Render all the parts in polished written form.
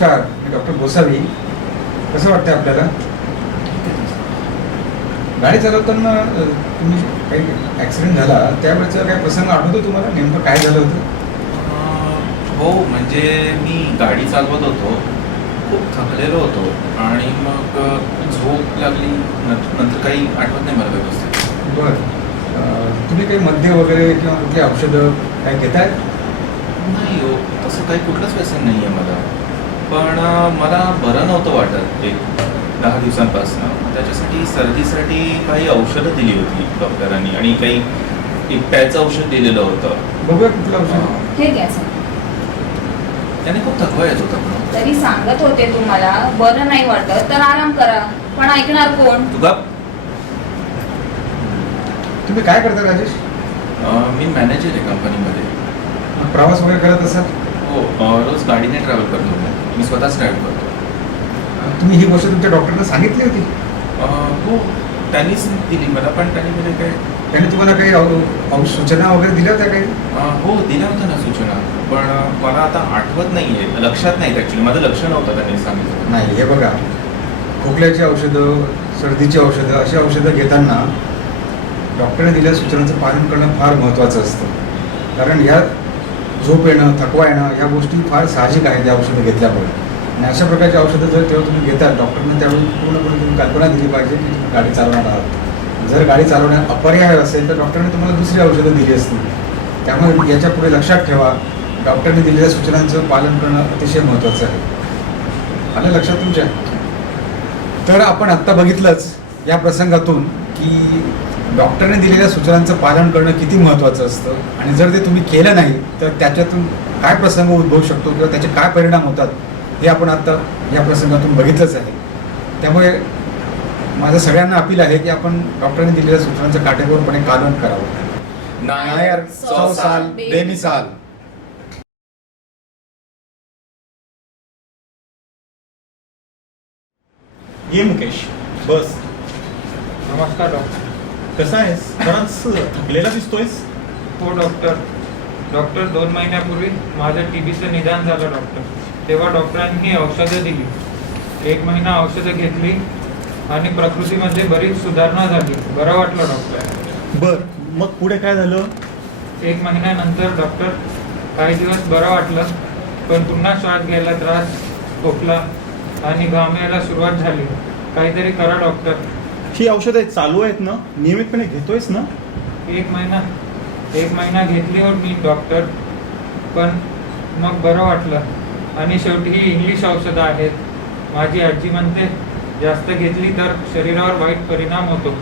नमस्कार, मी डॉक्टर गोसावी. कसं वाटतं आपल्याला? गाडी चालवताना तुम्ही काही ॲक्सिडेंट झाला त्यावेळेचा काही प्रसंग आठवतो तुम्हाला? नेमकं काय झालं होतं? हो, म्हणजे मी गाडी चालवत होतो, खूप थकलेलो होतो आणि मग झोप लागली. नंतर काही आठवत नाही मला व्यवस्थित. बरं. तुम्ही काही मद्य वगैरे किंवा कुठली औषधं काय घेताय? नाही हो, तसं काही कुठलंच व्यसन नाही आहे मला. पण मला बरं नव्हतं वाटत एक 10 दिवसांपासून. त्याच्यासाठी सर्दीसाठी काही औषधं दिली होती डॉक्टरांनी आणि काही एक प्यायचं औषध दिलेलं होतं. बघूया कुठलं औषध. हे घ्या सर. त्याने खूप थकवा येत होता पण. तरी सांगत होते तुम्हाला बरं नाही वाटत तर आराम करा, पण ऐकणार कोण? तुला तुम्ही काय करता राजेश? मी मॅनेजर आहे कंपनीमध्ये. प्रवास वगैरे करत असाल? हो, रोज गाडीने ट्रॅव्हल करतो मी स्वतःच ड्राईव्ह करतो. तुम्ही ही गोष्ट तुमच्या डॉक्टरना सांगितली होती? हो, त्यांनीच दिली मला. पण त्यांनी म्हणजे काय त्याने तुम्हाला काही सूचना वगैरे दिल्या होत्या काही? हो, दिल्या होत्या ना सूचना. पण मला आता आठवत नाही आहे, लक्षात नाही. ॲक्च्युली माझं लक्ष नव्हतं त्यांनी सांगितलं. नाही, हे बघा, खोकल्याची औषधं, सर्दीची औषधं, अशी औषधं घेताना डॉक्टरने दिलेल्या सूचनांचं पालन करणं फार महत्त्वाचं असतं. कारण ह्या झोप येणं, थकवा येणं ह्या गोष्टी फार साहजिक आहेत या औषधं घेतल्यामुळे. आणि अशा प्रकारची औषधं जर तेव्हा तुम्ही घेता, डॉक्टरने त्यावेळी पूर्णपणे तुम्ही कल्पना दिली पाहिजे की तुम्ही गाडी चालवणार आहात. जर गाडी चालवण्यात अपर्याय असेल तर डॉक्टरने तुम्हाला दुसरी औषधं दिली असतील. त्यामुळे याच्या पुढे लक्षात ठेवा, डॉक्टरने दिलेल्या सूचनांचं पालन करणं अतिशय महत्त्वाचं आहे. आलं लक्षात तुमच्या? तर आपण आत्ता बघितलंच या प्रसंगातून की डॉक्टरने दिलेल्या सूचनांचं पालन करणं किती महत्त्वाचं असतं आणि जर ते तुम्ही केलं नाही तर त्याच्यातून काय प्रसंग उद्भवू शकतो किंवा त्याचे काय परिणाम होतात हे आपण आत्ता या प्रसंगातून बघितलंच आहे. त्यामुळे माझं सगळ्यांना अपील आहे की आपण डॉक्टरने दिलेल्या सूचनांचं काटेकोरपणे पालन करावं. नायर 100 साल बेमिसाल. ये मुकेश, बस. नमस्कार डॉक्टर. कसा आहेस? बराच थकलेला दिसतोयस. हो डॉक्टर. 2 महिन्यापूर्वी माझं TBचं निदान झालं डॉक्टर. तेव्हा डॉक्टरांनी औषधं दिली. 1 महिना औषधं घेतली आणि प्रकृतीमध्ये बरीच सुधारणा झाली. बरं वाटलं डॉक्टर. बर, मग पुढे काय झालं? 1 महिन्यानंतर डॉक्टर काही दिवस बरं वाटलं, पण पुन्हा श्वास घ्यायला त्रास, खोकला आणि घाम यायला सुरुवात झाली. काहीतरी करा डॉक्टर. ही औषधं चालू आहेत ना? नियमितपणे घेतोयस ना? 1 महिना घेतली हो मी डॉक्टर, पण मग बरं वाटलं. आणि शेवटी ही इंग्लिश औषधं आहेत. माझी आजी म्हणते जास्त घेतली तर शरीरावर वाईट परिणाम होतो.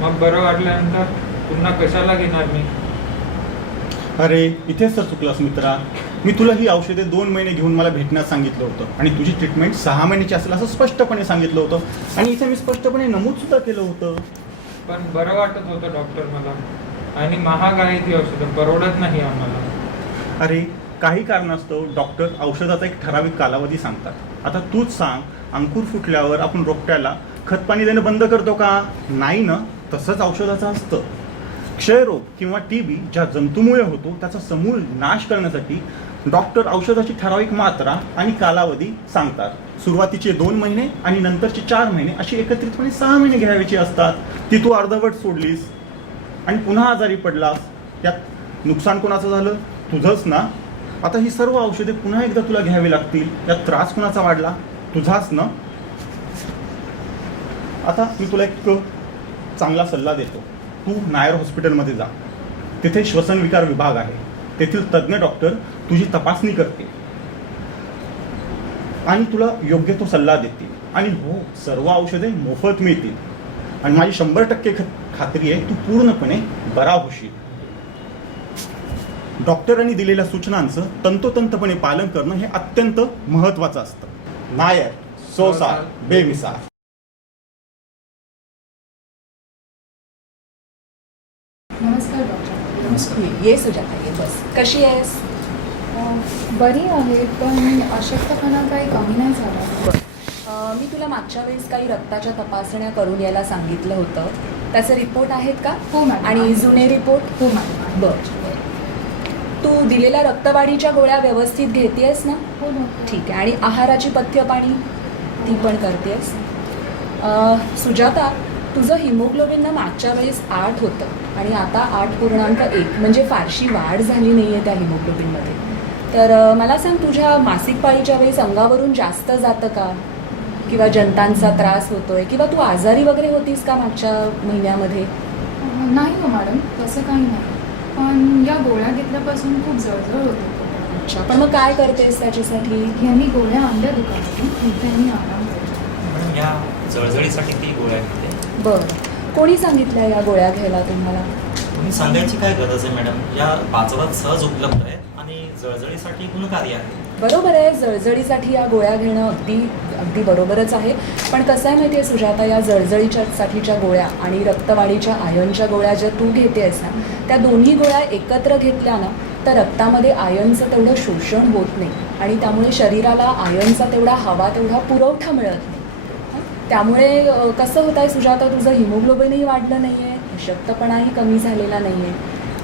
मग बरं वाटल्यानंतर पुन्हा कशाला घेणार मी? अरे, इथेच तर चुकलास मित्रा. मी तुला ही औषधे 2 महिने घेऊन मला भेटण्यास सांगितलं होतं आणि तुझी ट्रीटमेंट 6 महिन्याची असेल असं स्पष्टपणे सांगितलं होतं आणि इथे मी स्पष्टपणे नमूद सुद्धा केलं होतं. पण बरं वाटत होतं डॉक्टर मला. आणि महाग आहे ती औषधं, परवडत नाही आम्हाला. अरे, काही कारणास्तव डॉक्टर औषधाचा एक ठराविक कालावधी सांगतात. आता तूच सांग, अंकुर फुटल्यावर आपण रोपट्याला खतपाणी देणं बंद करतो का? नाही ना. तसंच औषधाचं असतं. क्षयरोग किंवा TB ज्या जंतूमुळे होतो त्याचा समूळ नाश करण्यासाठी डॉक्टर औषधाची ठराविक मात्रा आणि कालावधी सांगतात. सुरुवातीचे 2 महिने आणि नंतरचे 4 महिने अशी एकत्रितपणे 6 महिने घ्यायची असतात. ती तू अर्धवट सोडलीस आणि पुन्हा आजारी पडलास. यात नुकसान कोणाचं झालं? तुझंच ना. आता ही सर्व औषधे पुन्हा एकदा तुला घ्यावी लागतील. यात त्रास कोणाचा वाढला? तुझाच ना. आता मी तुला एक चांगला सल्ला देतो. तू नायर हॉस्पिटलमध्ये जा. तिथे श्वसनविकार विभाग आहे. तेथील तज्ज्ञ डॉक्टर तुझी तपासणी करतील आणि तुला योग्य तो सल्ला देतील. आणि हो, सर्व औषधे मोफत मिळतील आणि माझी 100% खात्री आहे तू पूर्णपणे बरा होशील. डॉक्टरांनी दिलेल्या सूचनांचं तंतोतंतपणे पालन करणं हे अत्यंत महत्त्वाचं असतं. नायर 100 साल बेमिसाल. नमस्कार डॉक्टर. नमस्कार. ये सुजाता, ये बस. कशी आहेस? बरी आहे, पण अशक्तपणा काही कमी नाही झाला. मी तुला मागच्या वेळेस काही रक्ताच्या तपासण्या करून यायला सांगितलं होतं. त्याचे रिपोर्ट आहेत का? हो मॅडम. आणि जुने रिपोर्ट? हो मॅडम. बरं. तू दिलेल्या रक्तवाढीच्या गोळ्या व्यवस्थित घेतेस ना? हो डॉक्टर. ठीक आहे. आणि आहाराची पथ्यपाणी ती पण करतेस? सुजाता, तुझं हिमोग्लोबिन ना मागच्या वेळेस 8 होतं आणि आता 8.1 म्हणजे फारशी वाढ झाली नाही आहे त्या हिमोग्लोबिनमध्ये. तर मला सांग, तुझ्या मासिक पाळीच्या वेळेस अंगावरून जास्त जातं का? किंवा जंतांचा त्रास होतोय किंवा तू आजारी वगैरे होतीस का मागच्या महिन्यामध्ये? नाही हो मॅडम, तसं काही नाही. पण या गोळ्या घेतल्यापासून खूप जळजळ होते. अच्छा, पण मग काय करतेस त्याच्यासाठी? ह्यांनी गोळ्या आणल्या दुकानातून, इथे मी आराम करते. मॅडम या जळजळीसाठी ती गोळ्या घेते. बरं, कोणी सांगितलं या गोळ्या घ्यायला तुम्हाला? तुम्ही सांगायची काय गरज आहे मॅडम, या बाजारात सहज उपलब्ध आहेत आणि जळजळीसाठी गुणकारी आहे. बरोबर आहे, जळजळीसाठी या गोळ्या घेणं अगदी बरोबरच आहे. पण कसं आहे माहिती आहे सुजाता, या साठीच्या गोळ्या आणि रक्तवाढीच्या आयर्नच्या गोळ्या ज्या तू घेतेस ना, त्या दोन्ही गोळ्या एकत्र घेतल्या ना तर रक्तामध्ये आयर्नचं तेवढं शोषण होत नाही आणि त्यामुळे शरीराला आयर्नचा तेवढा हवा तेवढा पुरवठा मिळत नाही. त्यामुळे कसं होत आहे सुजाता, तुझं हिमोग्लोबिनही वाढलं नाही आहे, अशक्तपणाही कमी झालेला नाही आहे.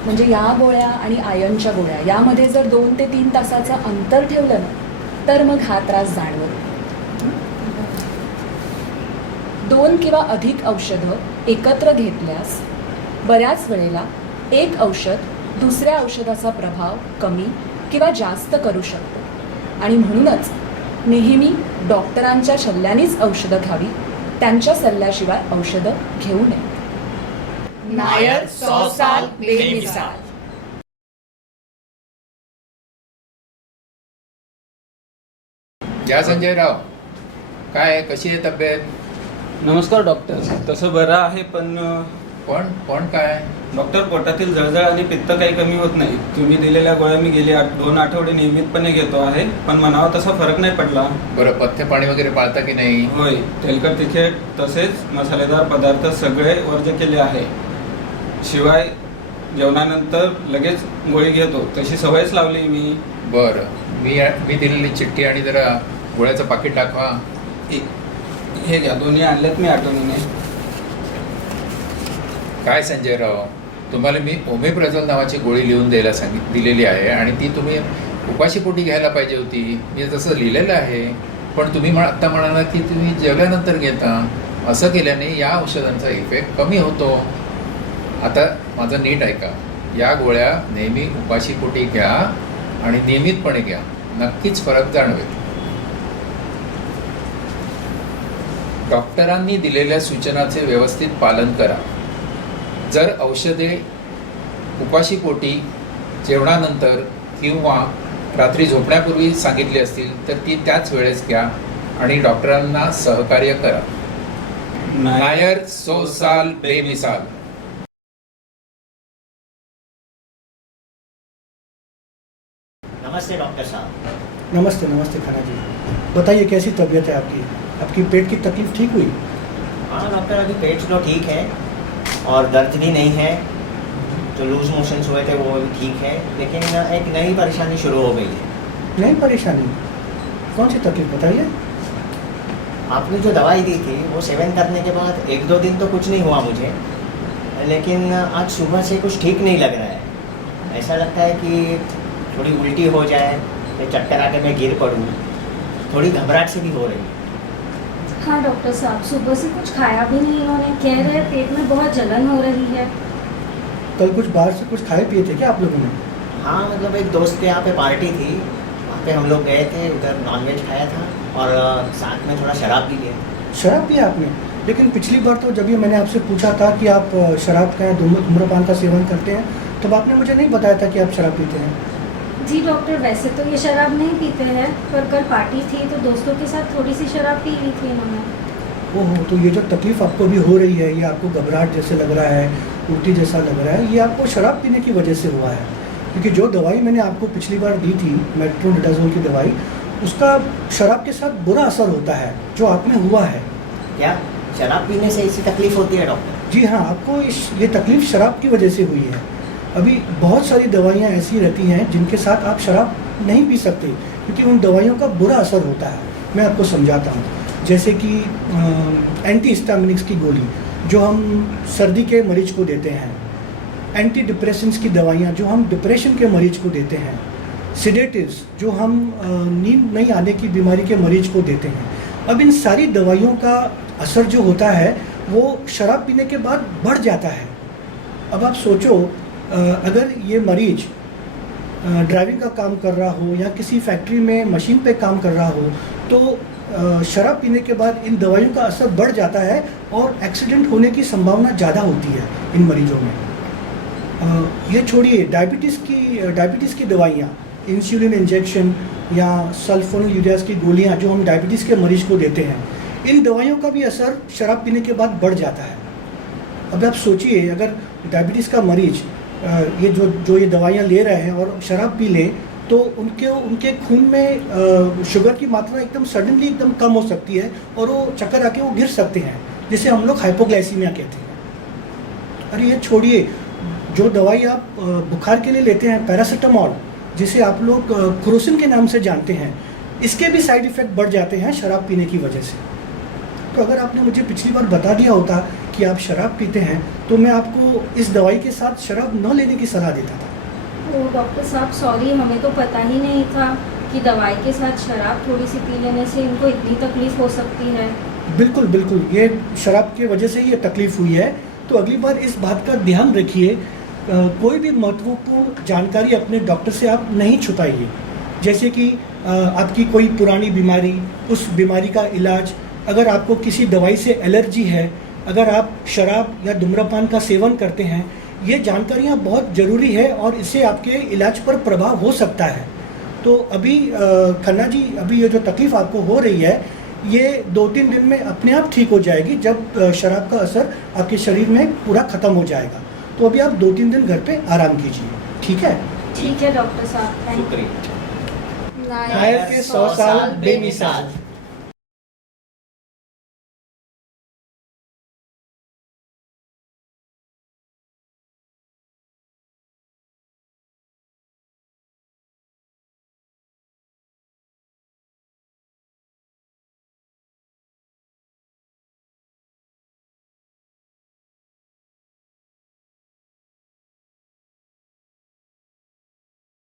म्हणजे या गोळ्या आणि आयर्नच्या गोळ्या यामध्ये जर 2 ते 3 तासाचं अंतर ठेवलं ना तर मग हा त्रास जाणवतो. 2 किंवा अधिक औषधं एकत्र घेतल्यास बऱ्याच वेळेला एक औषध दुसऱ्या औषधाचा प्रभाव कमी किंवा जास्त करू शकतो आणि म्हणूनच नेहमी डॉक्टरांच्या सल्ल्यानेच औषधं घ्यावी, त्यांच्या सल्ल्याशिवाय औषधं घेऊ नये. नायर 100 साल बेमिसाल. या संजय राव, काय कशी आहे तब्येत? नमस्कार डॉक्टर. तसं बरं आहे पण पण काय? डॉक्टर, पोटातील जळजळ आणि पित्त काही कमी होत नाही. तुम्ही दिलेल्या गोळ्या मी गेले 2 आठवडे नियमितपणे घेतो आहे, पण म्हणावा तसा फरक नाही पडला. बरं, पथ्य पाणी वगैरे पाळता की नाही? होय, तेलकट तिखट तसेच मसालेदार पदार्थ सगळे वर्ज्य केले आहे. शिवाय जेवणानंतर लगेच गोळी घेतो, तशी सवयच लावली मी. बरं, मी दिलेली चिठ्ठी आणि जरा गोळ्याचं पाकिट दाखवा. हे घ्या, दोन्ही आणल्यात मी आठवणीने. काय संजय राव, तुम्हाला मी ओमेप्राझोल नावाची गोळी लिहून दिलेली आहे आणि ती तुम्ही उपाशीपोटी घ्यायला पाहिजे होती. मी तसं लिहिलेलं आहे, पण तुम्ही आत्ता म्हणाला की तुम्ही जेवल्यानंतर घेता. असं केल्याने या औषधांचा इफेक्ट कमी होतो. आता माझं नीट ऐका, या गोळ्या नेहमी उपाशीपोटी घ्या आणि नियमितपणे घ्या, नक्कीच फरक जाणवेल. डॉक्टरांनी दिलेल्या सूचनाचे व्यवस्थित पालन करा. जर औषधे उपाशीपोटी, जेवणानंतर किंवा रात्री झोपण्यापूर्वी सांगितली असतील तर ती त्याच वेळेस घ्या आणि डॉक्टरांना सहकार्य करा. नायर 100 साल बेमिसाल. नमस्ते डॉक्टर साहब. नमस्ते नमस्ते खाना जी, बताइए कैसी तबीयत है आपकी? आपकी पेट की तकलीफ ठीक हुई? हाँ डॉक्टर, अभी पेट तो ठीक है और दर्द भी नहीं है. जो लूज मोशंस हुए थे वो भी ठीक है, लेकिन एक नई परेशानी शुरू हो गई है. नहीं परेशानी? कौन सी तकलीफ बताइए. आपने जो दवाई दी थी वो सेवन करने के बाद 1-2 दिन तो कुछ नहीं हुआ मुझे, लेकिन आज सुबह से कुछ ठीक नहीं लग रहा है. ऐसा लगता है कि थोड़ी उल्टी हो जाए या चक्कर आके मैं गिर पड़ूँ. थोड़ी घबराहट से भी हो रही है. हाँ डॉक्टर साहब, सुबह से कुछ खाया भी नहीं इन्होंने, कह रहे हैं पेट में बहुत जलन हो रही है. कल कुछ बाहर से कुछ खाए पिए थे क्या आप लोगों ने? हाँ, मतलब एक दोस्त के यहाँ पे पार्टी थी, वहाँ पे हम लोग गए थे, उधर नॉनवेज खाया था और साथ में थोड़ा शराब भी लिया. शराब पिया आपने? लेकिन पिछली बार तो जब ये मैंने आपसे पूछा था कि आप शराब का धूम्रपान का सेवन करते हैं, तब आपने मुझे नहीं बताया था कि आप शराब पीते हैं. जी डॉक्टर, वैसे तो ये शराब नहीं पीते हैं, पर कल पार्टी थी तो दोस्तों के साथ थोड़ी सी शराब पी ली थी इन्होंने. ओहो, तो ये जो तकलीफ़ आपको अभी हो रही है, ये आपको घबराहट जैसे लग रहा है, उल्टी जैसा लग रहा है, ये आपको शराब पीने की वजह से हुआ है. क्योंकि जो दवाई मैंने आपको पिछली बार दी थी, मेट्रोनिडाज़ोल की दवाई, उसका शराब के साथ बुरा असर होता है, जो आप में हुआ है. क्या शराब पीने से ऐसी तकलीफ होती है डॉक्टर? जी हाँ, आपको ये तकलीफ़ शराब की वजह से हुई है. अभी बहुत सारी दवाइयाँ ऐसी रहती हैं जिनके साथ आप शराब नहीं पी सकते, क्योंकि उन दवाइयों का बुरा असर होता है. मैं आपको समझाता हूँ. जैसे कि एंटी हिस्टामिनिक्स की गोली जो हम सर्दी के मरीज को देते हैं, एंटी डिप्रेशंस की दवाइयाँ जो हम डिप्रेशन के मरीज को देते हैं, सिडेटिव्स जो हम नींद नहीं आने की बीमारी के मरीज को देते हैं। अब इन सारी दवाइयों का असर जो होता है वो शराब पीने के बाद बढ़ जाता है। अब आप सोचो, अगर ये मरीज ड्राइविंग का काम कर रहा हो या किसी फैक्ट्री में मशीन पे काम कर रहा हो तो शराब पीने के बाद इन दवाइयों का असर बढ़ जाता है और एक्सीडेंट होने की संभावना ज़्यादा होती है इन मरीजों में। ये छोड़िए, डायबिटीज़ की दवाइयाँ, इंसुलिन इंजेक्शन या सल्फोनिलयूरियाज की गोलियाँ जो हम डायबिटीज़ के मरीज को देते हैं, इन दवाइयों का भी असर शराब पीने के बाद बढ़ जाता है। अब आप सोचिए, अगर डायबिटीज़ का मरीज ये जो ये दवाइयाँ ले रहे हैं और शराब पी लें तो उनके खून में शुगर की मात्रा एकदम सडनली एकदम कम हो सकती है और वो चक्कर आके वो गिर सकते हैं, जिसे हम लोग हाइपोग्लाइसीमिया कहते हैं। अरे ये छोड़िए, जो दवाई आप बुखार के लिए लेते हैं, पैरासीटामोल, जिसे आप लोग क्रोसिन के नाम से जानते हैं, इसके भी साइड इफ़ेक्ट बढ़ जाते हैं शराब पीने की वजह से। तो अगर आपने मुझे पिछली बार बता दिया होता कि आप शराब पीते हैं तो मैं आपको इस दवाई के साथ शराब न लेने की सलाह देता था। ओ डॉक्टर साहब सॉरी, हमें तो पता ही नहीं था कि दवाई के साथ शराब थोड़ी सी पी लेने से इनको इतनी तकलीफ हो सकती है। बिल्कुल बिल्कुल, ये शराब की वजह से ही ये तकलीफ हुई है। तो अगली बार इस बात का ध्यान रखिए, कोई भी महत्वपूर्ण जानकारी अपने डॉक्टर से आप नहीं छुपाइए। जैसे कि आपकी कोई पुरानी बीमारी, उस बीमारी का इलाज, अगर आपको किसी दवाई से एलर्जी है, अगर आप शराब या धूम्रपान का सेवन करते हैं, ये जानकारियाँ बहुत ज़रूरी है और इससे आपके इलाज पर प्रभाव हो सकता है। तो अभी खन्ना जी, अभी ये जो तकलीफ़ आपको हो रही है ये 2-3 दिन में अपने आप ठीक हो जाएगी, जब शराब का असर आपके शरीर में पूरा ख़त्म हो जाएगा। तो अभी आप 2-3 दिन घर पे आराम कीजिए, ठीक है? ठीक है डॉक्टर साहब, थैंक यू। शुक्रिया। नायर के 100 साल बेमिसाल।